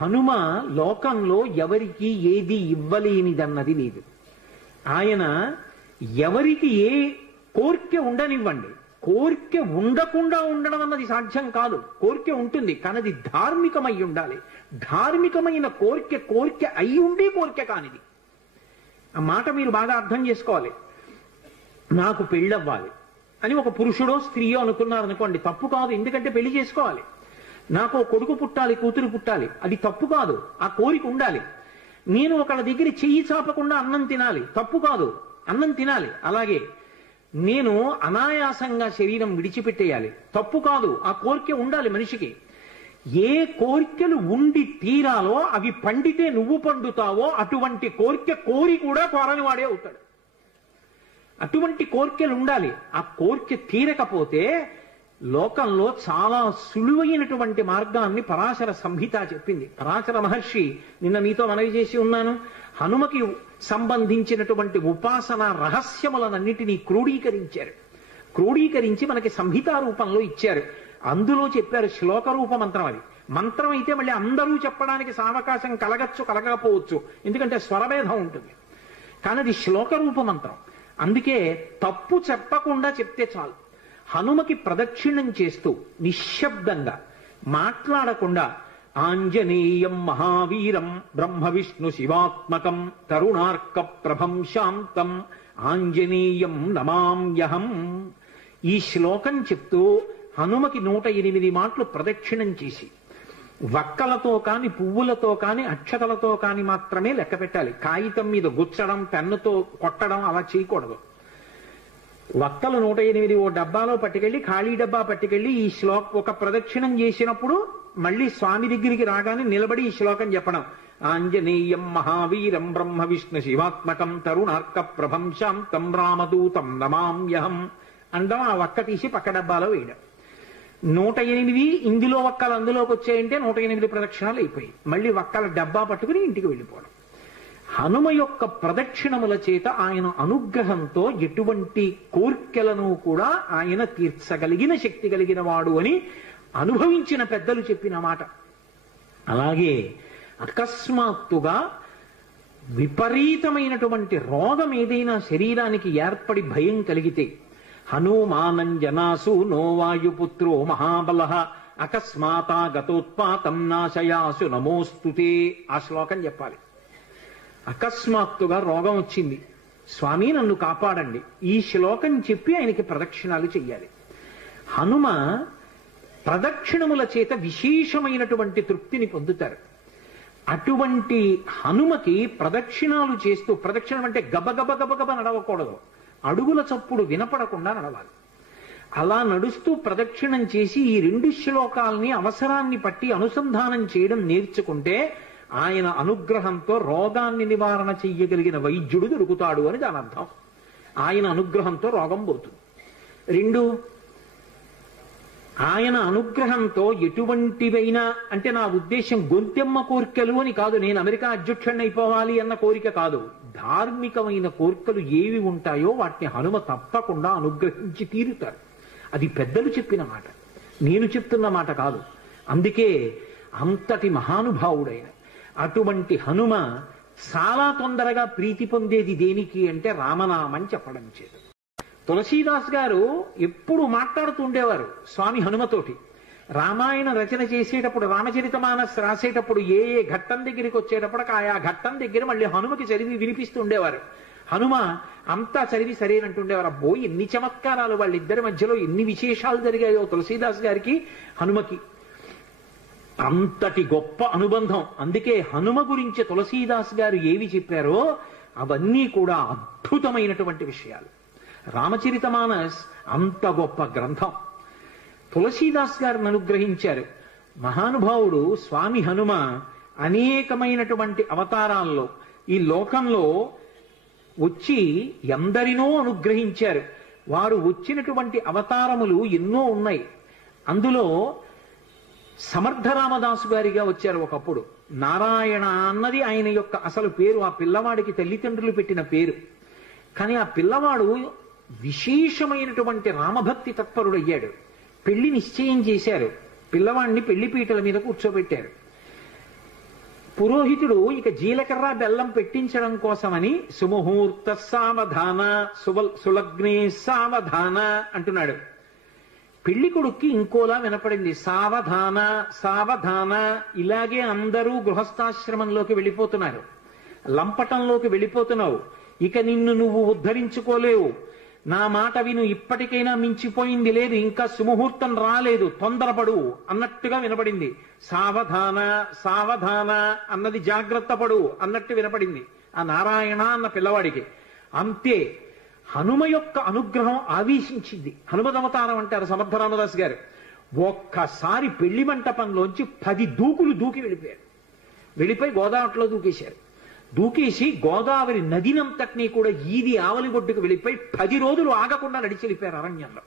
హనుమ లోకంలో ఎవరికి ఏది ఇవ్వలేనిదన్నది లేదు. ఆయన ఎవరికి ఏ కోరిక ఉండనివ్వండి, కోరిక ఉండకుండా ఉండడం అన్నది సాధ్యం కాదు. కోరిక ఉంటుంది కానీ అది ధార్మికమై ఉండాలి. ధార్మికమైన కోరిక అయి ఉండి కోరిక కానిది. ఆ మాట మీరు బాగా అర్థం చేసుకోవాలి. నాకు పెళ్ళవ్వాలి అని ఒక పురుషుడో స్త్రీయో అనుకున్నారనుకోండి, తప్పు కాదు, ఎందుకంటే పెళ్లి చేసుకోవాలి. నాకు కొడుకు పుట్టాలి, కూతురు పుట్టాలి, అది తప్పు కాదు, ఆ కోరిక ఉండాలి. నేను ఒకళ్ళ దగ్గర చెయ్యి చాపకుండా అన్నం తినాలి, తప్పు కాదు, అన్నం తినాలి. అలాగే నేను అనాయాసంగా శరీరం విడిచిపెట్టేయాలి, తప్పు కాదు, ఆ కోరిక ఉండాలి మనిషికి. ఏ కోరికలు ఉండి తీరాలో అవి పండితే నువ్వు పండుతావో అటువంటి కోరిక కోరి కూడా కోరని వాడే అవుతాడు. అటువంటి కోరికలు ఉండాలి. ఆ కోరిక తీరకపోతే లోకంలో చాలా సులువైనటువంటి మార్గాన్ని పరాశర సంహిత చెప్పింది. పరాశర మహర్షి నిన్న మీతో మనవి చేసి ఉన్నాను. హనుమకి సంబంధించినటువంటి ఉపాసన రహస్యములనన్నిటినీ క్రోడీకరించి మనకి సంహితా రూపంలో ఇచ్చారు. అందులో చెప్పారు శ్లోక రూప మంత్రం. అది మంత్రం అయితే మళ్ళీ అందరూ చెప్పడానికి సావకాశం కలగచ్చు, కలగకపోవచ్చు, ఎందుకంటే స్వరభేదం ఉంటుంది. కానీ అది శ్లోక రూప మంత్రం. అందుకే తప్పు చెప్పకుండా చెప్తే చాలు. హనుమకి ప్రదక్షిణం చేస్తూ నిశ్శబ్దంగా మాట్లాడకుండా ఆంజనేయం మహావీరం బ్రహ్మ విష్ణు శివాత్మకం తరుణార్క ప్రభం శాంతం ఆంజనేయం నమామ్యహం, ఈ శ్లోకం చెప్తూ హనుమకి 108 మాటలు ప్రదక్షిణం చేసి వక్కలతో కాని, పువ్వులతో కాని, అక్షతలతో కాని మాత్రమే లెక్క పెట్టాలి. కాగితం మీద గుచ్చడం, పెన్నుతో కొట్టడం అలా చేయకూడదు. వక్కలు 108 ఓ డబ్బాలో పట్టుకెళ్ళి, ఖాళీ డబ్బా పట్టుకెళ్ళి ఈ ఒక ప్రదక్షిణం చేసినప్పుడు మళ్ళీ స్వామి దగ్గరికి రాగానే నిలబడి ఈ శ్లోకం చెప్పడం. ఆంజనేయం మహావీరం బ్రహ్మ విష్ణు శివాత్మకం తరుణార్క ప్రభం శాంతం రామదూతం నమామ్యహం అండం. ఆ వక్క తీసి పక్క డబ్బాలో వేయడం. 108 ఇందులో వక్కలు అందులోకి వచ్చాయంటే 108 ప్రదక్షిణాలు అయిపోయి మళ్ళీ వక్కల డబ్బా పట్టుకుని ఇంటికి వెళ్ళిపోవడం. హనుమ యొక్క ప్రదక్షిణముల చేత ఆయన అనుగ్రహంతో ఎటువంటి కోర్కెలను కూడా ఆయన తీర్చగలిగిన శక్తి కలిగిన వాడు అని అనుభవించిన పెద్దలు చెప్పిన మాట. అలాగే అకస్మాత్తుగా విపరీతమైనటువంటి రోగం ఏదైనా శరీరానికి ఏర్పడి భయం కలిగితే హనుమానంజనాసు నోవాయుపుత్రో మహాబల అకస్మాతా గతోత్పాతం నాశయాసు నమోస్తుతే, ఆ శ్లోకం చెప్పాలి. అకస్మాత్తుగా రోగం వచ్చింది, స్వామి నన్ను కాపాడండి, ఈ శ్లోకం చెప్పి ఆయనకి ప్రదక్షిణాలు చెయ్యాలి. హనుమ ప్రదక్షిణముల చేత విశేషమైనటువంటి తృప్తిని పొందుతారు. అటువంటి హనుమకి ప్రదక్షిణాలు చేస్తూ, ప్రదక్షిణం అంటే గబగబ నడవకూడదు, అడుగుల చప్పుడు వినపడకుండా నడవాలి. అలా నడుస్తూ ప్రదక్షిణం చేసి ఈ 2 శ్లోకాల్ని అవసరాన్ని పట్టి అనుసంధానం చేయడం నేర్చుకుంటే ఆయన అనుగ్రహంతో రోగాన్ని నివారణ చెయ్యగలిగిన వైద్యుడు దొరుకుతాడు అని దాని అర్థం. ఆయన అనుగ్రహంతో రోగం పోతుంది. 2, ఆయన అనుగ్రహంతో ఎటువంటివైనా, అంటే నా ఉద్దేశం గొంతెమ్మ కోరికలు అని కాదు, నేను అమెరికా అధ్యక్షుడిని అయిపోవాలి అన్న కోరిక కాదు. ధార్మికమైన కోరికలు ఏవి ఉంటాయో వాటిని హనుమ తప్పకుండా అనుగ్రహించి తీరుతారు. అది పెద్దలు చెప్పిన మాట, నేను చెప్తున్న మాట కాదు. అందుకే అంతటి మహానుభావుడైన అటువంటి హనుమ చాలా తొందరగా ప్రీతి పొందేది దేనికి అంటే రామనామం చెప్పడం చేత. తులసీదాస్ గారు ఎప్పుడు మాట్లాడుతూ ఉండేవారు స్వామి హనుమతోటి. రామాయణ రచన చేసేటప్పుడు, రామచరితమానస్ రాసేటప్పుడు ఏ ఘట్టం దగ్గరికి వచ్చేటప్పుడు ఆయా ఘట్టం దగ్గర మళ్ళీ హనుమకి చదివి వినిపిస్తూ ఉండేవారు. హనుమ అంతా చదివి సరేనంటుండేవారు. అబ్బో ఎన్ని చమత్కారాలు, వాళ్ళిద్దరి మధ్యలో ఎన్ని విశేషాలు జరిగాయో తులసీదాస్ గారికి హనుమకి. అంతటి గొప్ప అనుబంధం. అందుకే హనుమ గురించి తులసీదాస్ గారు ఏవి చెప్పారో అవన్నీ కూడా అద్భుతమైనటువంటి విషయాలు. రామచరితమానస్ అంత గొప్ప గ్రంథం. తులసీదాస్ గారిని అనుగ్రహించారు మహానుభావుడు స్వామి హనుమ. అనేకమైనటువంటి అవతారాల్లో ఈ లోకంలో వచ్చి ఎందరినో అనుగ్రహించారు. వారు వచ్చినటువంటి అవతారములు ఎన్నో ఉన్నాయి. అందులో సమర్థ రామదాసు గారిగా వచ్చారు ఒకప్పుడు. నారాయణ అన్నది ఆయన యొక్క అసలు పేరు, ఆ పిల్లవాడికి తల్లిదండ్రులు పెట్టిన పేరు. కానీ ఆ పిల్లవాడు విశేషమైనటువంటి రామభక్తి తత్పరుడయ్యాడు. పెళ్లి నిశ్చయం చేశారు, పిల్లవాడిని పెళ్లిపీటల మీద కూర్చోబెట్టారు. పురోహితుడు ఇక జీలకర్ర బెల్లం పెట్టించడం కోసమని సుముహూర్త సావధాన సులగ్నే సావధాన అంటున్నాడు. పెళ్లి కొడుక్కి ఇంకోలా వినపడింది, సావధాన సావధాన. ఇలాగే అందరూ గృహస్థాశ్రమంలోకి వెళ్ళిపోతున్నారు, లంపటంలోకి వెళ్ళిపోతున్నావు, ఇక నిన్ను నువ్వు ఉద్ధరించుకోలేవు, నా మాట విను, ఇప్పటికైనా మించిపోయింది లేదు, ఇంకా సుముహూర్తం రాలేదు, తొందరపడు అన్నట్టుగా వినపడింది. సావధాన సావధాన అన్నది జాగ్రత్త పడు అన్నట్టు వినపడింది ఆ నారాయణ అన్న పిల్లవాడికి. అంతే హనుమ యొక్క అనుగ్రహం ఆవేశించింది. హనుమదవతారం అంటారు సమర్థరామదాస్ గారు. ఒక్కసారి పెళ్లి మంటపంలోంచి 10 దూకులు దూకి వెళ్ళిపోయారు. వెళ్ళిపోయి గోదావరిలో దూకేశారు. దూకేసి గోదావరి నదినంతటినీ కూడా ఈది ఆవలిగొడ్డుకు వెళ్ళిపోయి 10 రోజులు ఆగకుండా నడిచి వెళ్ళిపోయారు అరణ్యంలో.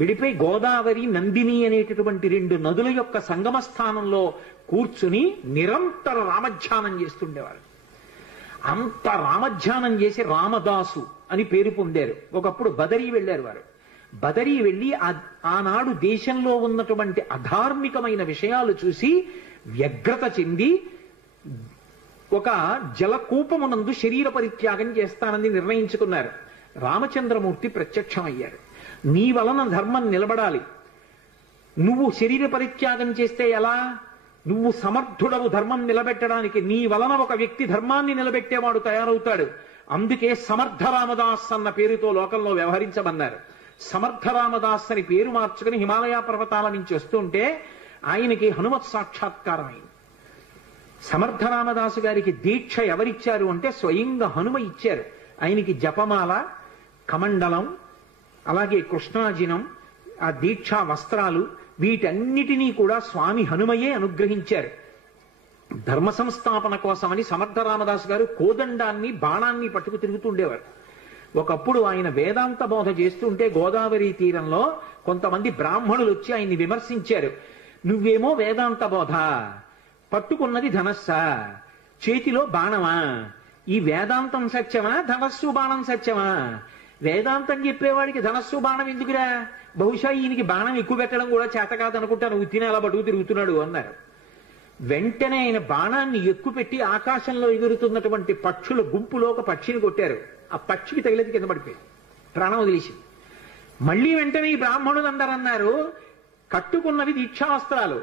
వెళ్ళిపోయి గోదావరి నందిని అనేటటువంటి 2 నదుల యొక్క సంగమ స్థానంలో కూర్చుని నిరంతర రామధ్యానం చేస్తుండేవారు. అంత రామధ్యానం చేసి రామదాసు అని పేరు పొందారు. ఒకప్పుడు బదరీ వెళ్ళారు వారు. బదరీ వెళ్ళి ఆనాడు దేశంలో ఉన్నటువంటి అధార్మికమైన విషయాలు చూసి వ్యగ్రత చెంది ఒక జలకూపమునందు శరీర పరిత్యాగం చేస్తానని నిర్ణయించుకున్నారు. రామచంద్రమూర్తి ప్రత్యక్షమయ్యారు. నీ వలన ధర్మం నిలబడాలి, నువ్వు శరీర పరిత్యాగం చేస్తే ఎలా? నువ్వు సమర్థుడవు ధర్మం నిలబెట్టడానికి, నీ వలన ఒక వ్యక్తి ధర్మాన్ని నిలబెట్టేవాడు తయారవుతాడు. అందుకే సమర్థ రామదాస్ అన్న పేరుతో లోకంలో వ్యవహరించమన్నారు. సమర్థ రామదాస్ అని పేరు మార్చుకుని హిమాలయ పర్వతాల నుంచి వస్తుంటే ఆయనకి హనుమత్ సాక్షాత్కారం అయింది. సమర్థ రామదాసు గారికి దీక్ష ఎవరిచ్చారు అంటే స్వయంగా హనుమ ఇచ్చారు. ఆయనకి జపమాల, కమండలం, అలాగే కృష్ణాజినం, ఆ దీక్షా వస్త్రాలు, వీటన్నిటినీ కూడా స్వామి హనుమయే అనుగ్రహించారు. ధర్మ సంస్థాపన కోసమని సమర్థ రామదాసు గారు కోదండాన్ని బాణాన్ని పట్టుకు తిరుగుతుండేవారు. ఒకప్పుడు ఆయన వేదాంత బోధ చేస్తుంటే గోదావరి తీరంలో కొంతమంది బ్రాహ్మణులు వచ్చి ఆయన్ని విమర్శించారు. నువ్వేమో వేదాంత బోధ, పట్టుకున్నది ధనస్సా, చేతిలో బాణమా, ఈ వేదాంతం సత్యమా, ధనస్సు బాణం సత్యమా? వేదాంతం చెప్పేవాడికి ధనస్సు బాణం ఎందుకురా? బహుశా ఈయనకి బాణం ఎక్కువ పెట్టడం కూడా చేత కాదనుకుంటాను, ఉత్తినే అలా బటుకు తిరుగుతున్నాడు అన్నారు. వెంటనే ఆయన బాణాన్ని ఎక్కువ పెట్టి ఆకాశంలో ఎగురుతున్నటువంటి పక్షుల గుంపులో ఒక పక్షిని కొట్టారు. ఆ పక్షికి తగిలేది కింద పడిపోయింది, ప్రాణం వదిలేసింది. మళ్ళీ వెంటనే ఈ బ్రాహ్మణులు అందరూ అన్నారు, కట్టుకున్నవి దీక్షావస్త్రాలు,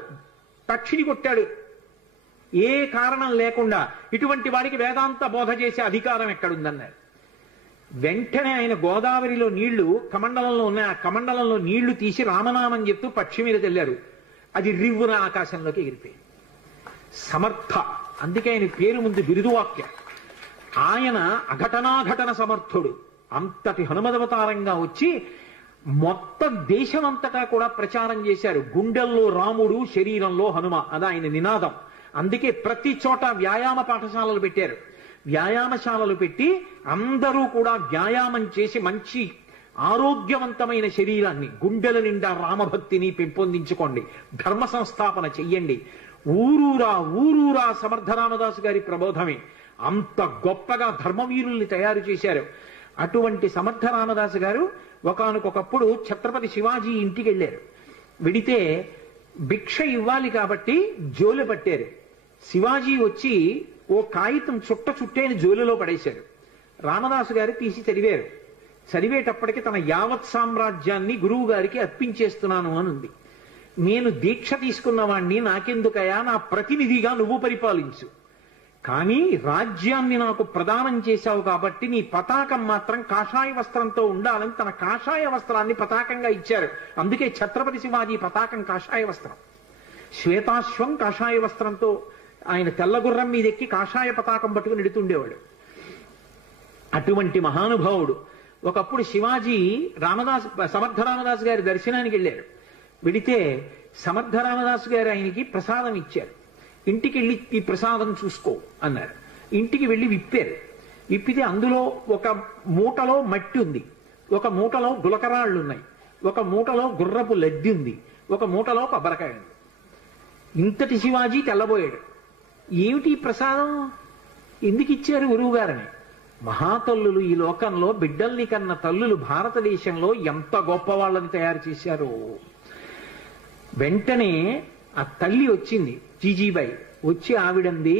పక్షిని కొట్టాడు ఏ కారణం లేకుండా, ఇటువంటి వాడికి వేదాంత బోధ చేసే అధికారం ఎక్కడుందన్నారు. వెంటనే ఆయన గోదావరిలో నీళ్లు కమండలంలో ఉన్నాయి, ఆ కమండలంలో నీళ్లు తీసి రామనామం చెప్తూ పక్షి మీద తెల్లారు. అది రివ్వున ఆకాశంలోకి ఎగిరిపోయింది. సమర్థ, అందుకే ఆయన పేరు ముందు బిరుదువాక్యం. ఆయన అఘటనాఘటన సమర్థుడు. అంతటి హనుమదవతారంగా వచ్చి మొత్తం దేశమంతటా కూడా ప్రచారం చేశారు. గుండెల్లో రాముడు, శరీరంలో హనుమ, అది ఆయన నినాదం. అందుకే ప్రతి చోట వ్యాయామ పాఠశాలలు పెట్టారు. వ్యాయామశాలలు పెట్టి అందరూ కూడా వ్యాయామం చేసి మంచి ఆరోగ్యవంతమైన శరీరాన్ని, గుండెల నిండా రామభక్తిని పెంపొందించుకోండి, ధర్మ సంస్థాపన చెయ్యండి. ఊరూరా సమర్థ రామదాసు గారి ప్రబోధమే. అంత గొప్పగా ధర్మవీరుల్ని తయారు చేశారు. అటువంటి సమర్థ రామదాసు గారు ఒకానొకప్పుడు ఛత్రపతి శివాజీ ఇంటికి వెళ్ళారు. వెడితే భిక్ష ఇవ్వాలి కాబట్టి జోలె పట్టారు. శివాజీ వచ్చి ఓ కాగితం చుట్టైన జోలెలో పడేశారు. రామదాసు గారు తీసి చదివారు. చదివేటప్పటికి తన యావత్ సామ్రాజ్యాన్ని గురువు గారికి అర్పించేస్తున్నాను అని ఉంది. నేను దీక్ష తీసుకున్నవాణ్ణి, నాకెందుకయా, నా ప్రతినిధిగా నువ్వు పరిపాలించు, కానీ రాజ్యాన్ని నాకు ప్రదానం చేశావు కాబట్టి నీ పతాకం మాత్రం కాషాయ వస్త్రంతో ఉండాలని తన కాషాయ వస్త్రాన్ని పతాకంగా ఇచ్చారు. అందుకే ఛత్రపతి శివాజీ పతాకం కాషాయ వస్త్రం. శ్వేతాశ్వం కాషాయ వస్త్రంతో ఆయన తెల్లగుర్రం మీద ఎక్కి కాషాయ పతాకం పట్టుకుని ఎడుతుండేవాడు. అటువంటి మహానుభావుడు. ఒకప్పుడు శివాజీ సమర్థ రామదాసు గారి దర్శనానికి వెళ్ళారు. వెడితే సమర్థ రామదాసు గారు ఆయనకి ప్రసాదం ఇచ్చారు. ఇంటికి వెళ్ళి ఈ ప్రసాదం చూసుకో అన్నారు. ఇంటికి వెళ్ళి విప్పారు. విప్పితే అందులో ఒక మూటలో మట్టి ఉంది, ఒక మూటలో గులకరాళ్ళు ఉన్నాయి, ఒక మూటలో గుర్రపు లడ్డి ఉంది, ఒక మూటలో కొబ్బరికాయ ఉంది. ఇంతటి శివాజీ తెల్లబోయాడు. ఏమిటి ప్రసాదం, ఎందుకు ఇచ్చారు గురువు గారని? మహాతల్లులు ఈ లోకంలో బిడ్డల్ని కన్న తల్లులు భారతదేశంలో ఎంత గొప్ప వాళ్ళని తయారు చేశారో. వెంటనే ఆ తల్లి వచ్చింది, జీజీబాయి వచ్చి ఆవిడంది,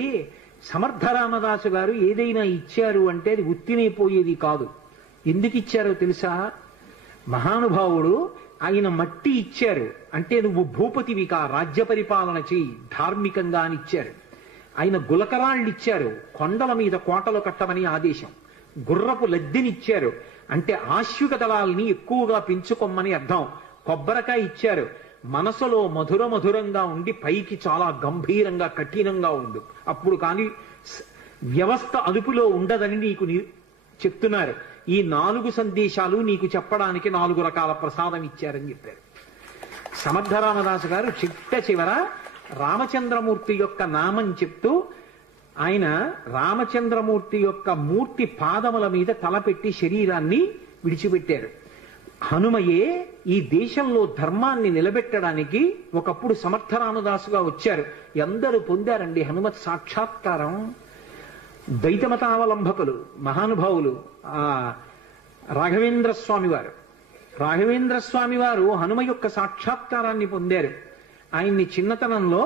సమర్థ రామదాసు గారు ఏదైనా ఇచ్చారు అంటే అది ఉత్తినైపోయేది కాదు. ఎందుకు ఇచ్చారో తెలుసా? మహానుభావుడు ఆయన మట్టి ఇచ్చారు అంటే నువ్వు భూపతివికా రాజ్య పరిపాలన చెయ్యి ధార్మికంగా అని ఇచ్చారు. ఆయన గులకరాళ్ళు ఇచ్చారు, కొండల మీద కోటలు కట్టమని ఆదేశం. గుర్రపు లద్దెనిచ్చారు అంటే ఆశ్విక దళాల్ని ఎక్కువగా పెంచుకోమని అర్థం. కొబ్బరికాయ ఇచ్చారు, మనసులో మధుర మధురంగా ఉండి పైకి చాలా గంభీరంగా కఠినంగా ఉండు, అప్పుడు కానీ వ్యవస్థ అదుపులో ఉండదని నీకు చెప్తున్నారు. ఈ 4 సందేశాలు నీకు చెప్పడానికి 4 రకాల ప్రసాదం ఇచ్చారని చెప్పారు. సమర్థ రామదాసు గారు చిట్ట చివర రామచంద్రమూర్తి యొక్క నామం చెప్తూ ఆయన రామచంద్రమూర్తి యొక్క మూర్తి పాదముల మీద తలపెట్టి శరీరాన్ని విడిచిపెట్టారు. హనుమయే ఈ దేశంలో ధర్మాన్ని నిలబెట్టడానికి ఒకప్పుడు సమర్థ రామదాసుగా వచ్చారు. ఎందరూ పొందారండి హనుమత్ సాక్షాత్కారం. ద్వైతమతావలంబకులు మహానుభావులు రాఘవేంద్ర స్వామి వారు హనుమ యొక్క సాక్షాత్కారాన్ని పొందారు. ఆయన్ని చిన్నతనంలో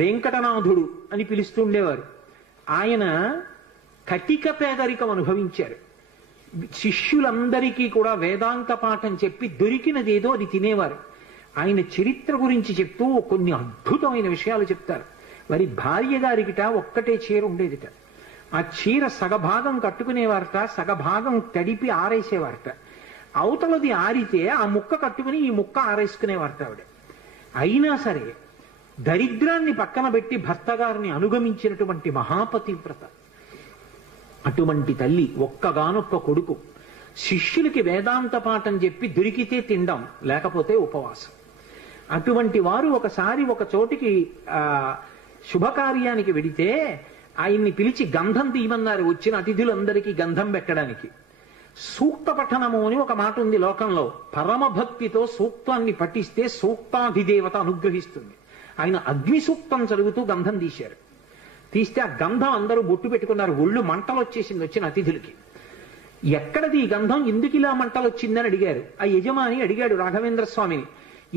వెంకటనాథుడు అని పిలుస్తుండేవారు. ఆయన కటిక పేదరికం అనుభవించారు. శిష్యులందరికీ కూడా వేదాంత పాఠం చెప్పి దొరికినదేదో అది తినేవారు. ఆయన చరిత్ర గురించి చెప్తూ కొన్ని అద్భుతమైన విషయాలు చెప్తారు. వారి భార్య గారికిట ఒక్కటే చీర ఉండేదిట. ఆ చీర సగభాగం కట్టుకునేవారట, సగభాగం తడిపి ఆరేసేవారట. అవతలది ఆరితే ఆ ముక్క కట్టుకుని ఈ ముక్క ఆరేసుకునేవారట ఆవిడ. అయినా సరే దరిద్రాన్ని పక్కన పెట్టి భర్త గారిని అనుగమించినటువంటి మహాపతివ్రత. అటువంటి తల్లి, ఒక్కగానొక్క కొడుకు, శిష్యులకి వేదాంత పాఠం చెప్పి దొరికితే తినడం, లేకపోతే ఉపవాసం. అటువంటి వారు ఒకసారి ఒక చోటికి శుభకార్యానికి వెడితే ఆయన్ని పిలిచి గంధం తీయమన్నారు వచ్చిన అతిథులందరికీ గంధం పెట్టడానికి. సూక్త పఠనము అని ఒక మాట ఉంది లోకంలో. పరమభక్తితో సూక్తాన్ని పఠిస్తే సూక్తాధిదేవత అనుగ్రహిస్తుంది. ఆయన అగ్ని సూక్తం చదువుతూ గంధం తీశారు. తీస్తే ఆ గంధం అందరూ బొట్టు పెట్టుకున్నారు. ఒళ్ళు మంటలు వచ్చేసింది వచ్చిన అతిథులకి. ఎక్కడది ఈ గంధం, ఎందుకు ఇలా మంటలు వచ్చిందని అడిగారు. ఆ యజమాని అడిగాడు రాఘవేంద్ర స్వామిని,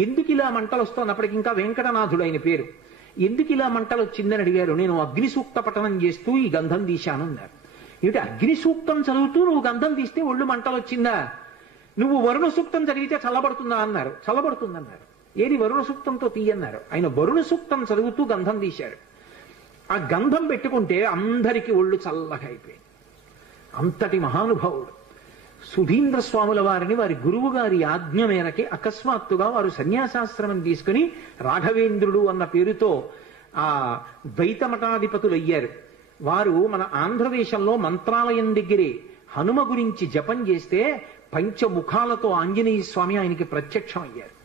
ఎందుకు ఇలా మంటలు వస్తున్నప్పటికి ఇంకా వెంకటనాథుడు ఆయన పేరు, ఎందుకు ఇలా మంటలు వచ్చిందని అడిగారు. నేను అగ్ని సూక్త పఠనం చేస్తూ ఈ గంధం తీశాను అన్నారు. ఏమిటి అగ్ని సూక్తం చదువుతూ నువ్వు గంధం తీస్తే ఒళ్ళు మంటలు వచ్చిందా? నువ్వు వరుణ సూక్తం చదివితే చల్లబడుతుందా అన్నారు. చల్లబడుతుందన్నారు. ఏది వరుణ సూక్తంతో తీయన్నారు. ఆయన వరుణ సూక్తం చదువుతూ గంధం తీశారు. ఆ గంధం పెట్టుకుంటే అందరికీ ఒళ్ళు చల్లగా అయిపోయింది. అంతటి మహానుభావుడు సుధీంద్ర స్వాముల వారిని వారి గురువు గారి ఆజ్ఞ మేరకి అకస్మాత్తుగా వారు సన్యాసాశ్రమం తీసుకుని రాఘవేంద్రుడు అన్న పేరుతో ఆ ద్వైత మఠాధిపతులు అయ్యారు. వారు మన ఆంధ్రదేశంలో మంత్రాలయం దగ్గరే హనుమ గురించి జపం చేస్తే పంచముఖాలతో ఆంజనేయ స్వామి ఆయనకి ప్రత్యక్షం అయ్యారు.